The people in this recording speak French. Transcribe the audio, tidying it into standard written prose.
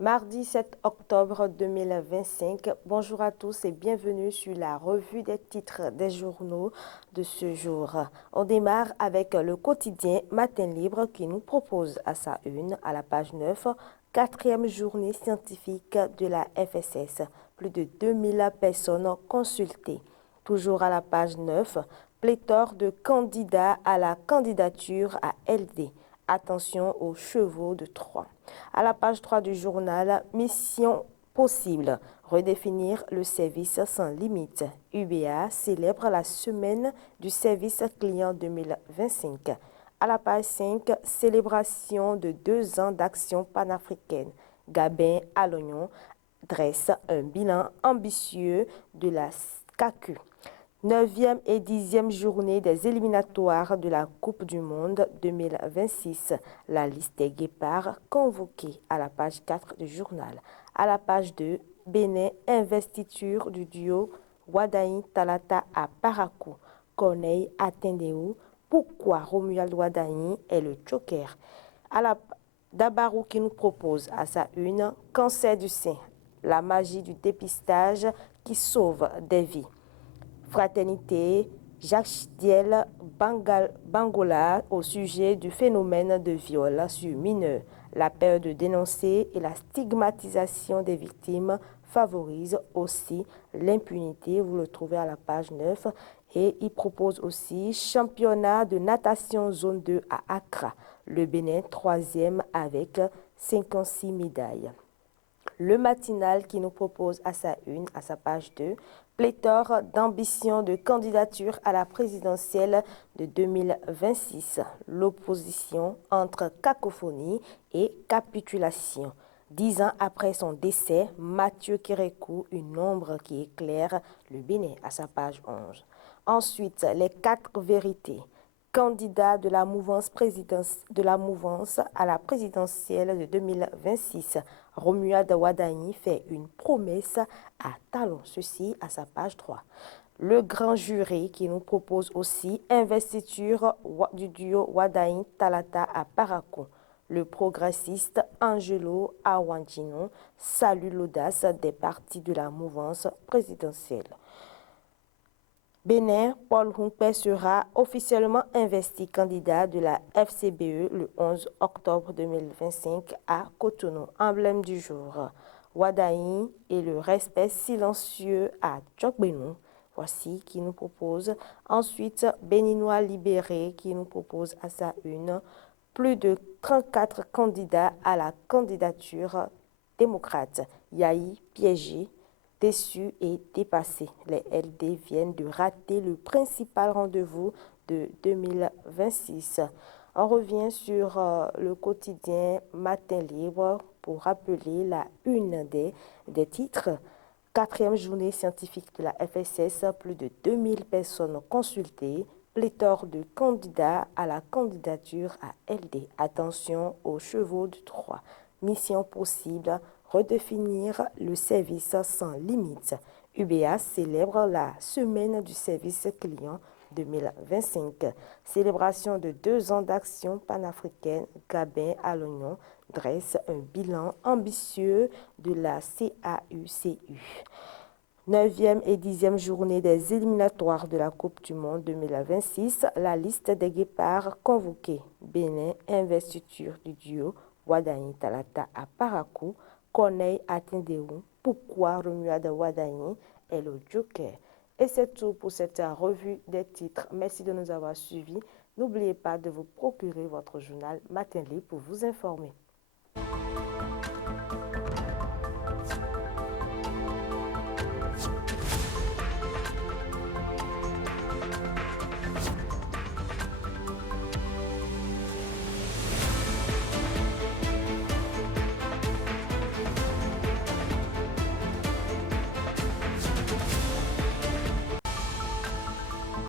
Mardi 7 octobre 2025, bonjour à tous et bienvenue sur la revue des titres des journaux de ce jour. On démarre avec le quotidien Matin Libre qui nous propose à sa une, à la page 9, quatrième journée scientifique de la FSS. Plus de 2000 personnes consultées. Toujours à la page 9, pléthore de candidats à la candidature à LD. Attention aux chevaux de Troie. À la page 3 du journal, mission possible, redéfinir le service sans limite. UBA célèbre la semaine du service client 2025. À la page 5, célébration de 2 ans d'action panafricaine. Gabin à l'oignon dresse un bilan ambitieux de la CACU. 9e et 10e journée des éliminatoires de la Coupe du Monde 2026. La liste des guépards convoqués à la page 4 du journal. À la page 2, Bénin, investiture du duo Wadaï Talata à Parakou. Corneille Atendéou, pourquoi Romuald Wadaï est le joker. À la Dabarou qui nous propose à sa une cancer du sein, la magie du dépistage qui sauve des vies. Fraternité, Jacques Diel Bangola au sujet du phénomène de viol sur mineurs. La peur de dénoncer et la stigmatisation des victimes favorise aussi l'impunité. Vous le trouvez à la page 9. Et il propose aussi championnat de natation zone 2 à Accra. Le Bénin, 3e avec 56 médailles. Le matinal qui nous propose à sa une, à sa page 2, pléthore d'ambition de candidature à la présidentielle de 2026. L'opposition entre cacophonie et capitulation. 10 ans après son décès, Mathieu Kérékou, une ombre qui éclaire le Bénin à sa page 11. Ensuite, les 4 vérités. Candidat de la mouvance à la présidentielle de 2026, Romuald Wadaï fait une promesse à Talon, ceci à sa page 3. Le grand jury qui nous propose aussi investiture du duo Wadaï Talata à Parakou. Le progressiste Angelo Awandino salue l'audace des partis de la mouvance présidentielle. Bénin, Paul Humpé sera officiellement investi candidat de la FCBE le 11 octobre 2025 à Cotonou. Emblème du jour, Wadaï et le respect silencieux à Djokbenou. Voici qui nous propose. Ensuite, Béninois libéré qui nous propose à sa une plus de 34 candidats à la candidature démocrate. Yahi piégé, déçus et dépassés. Les LD viennent de rater le principal rendez-vous de 2026. On revient sur le quotidien Matin Libre pour rappeler la une des titres. 4e journée scientifique de la FSS, plus de 2000 personnes consultées, pléthore de candidats à la candidature à LD. Attention aux chevaux de Troie. Mission possible, redéfinir le service sans limite. UBA célèbre la semaine du service client 2025. Célébration de 2 ans d'action panafricaine, Gabin à l'oignon dresse un bilan ambitieux de la CAUCU. 9e et 10e journée des éliminatoires de la Coupe du Monde 2026, la liste des guépards convoqués. Bénin, investiture du duo Wadaï Talata à Parakou, Corneille Atendéou, pourquoi Romuald Wadaï est le joker. Et c'est tout pour cette revue des titres. Merci de nous avoir suivis. N'oubliez pas de vous procurer votre journal Matin Libre pour vous informer.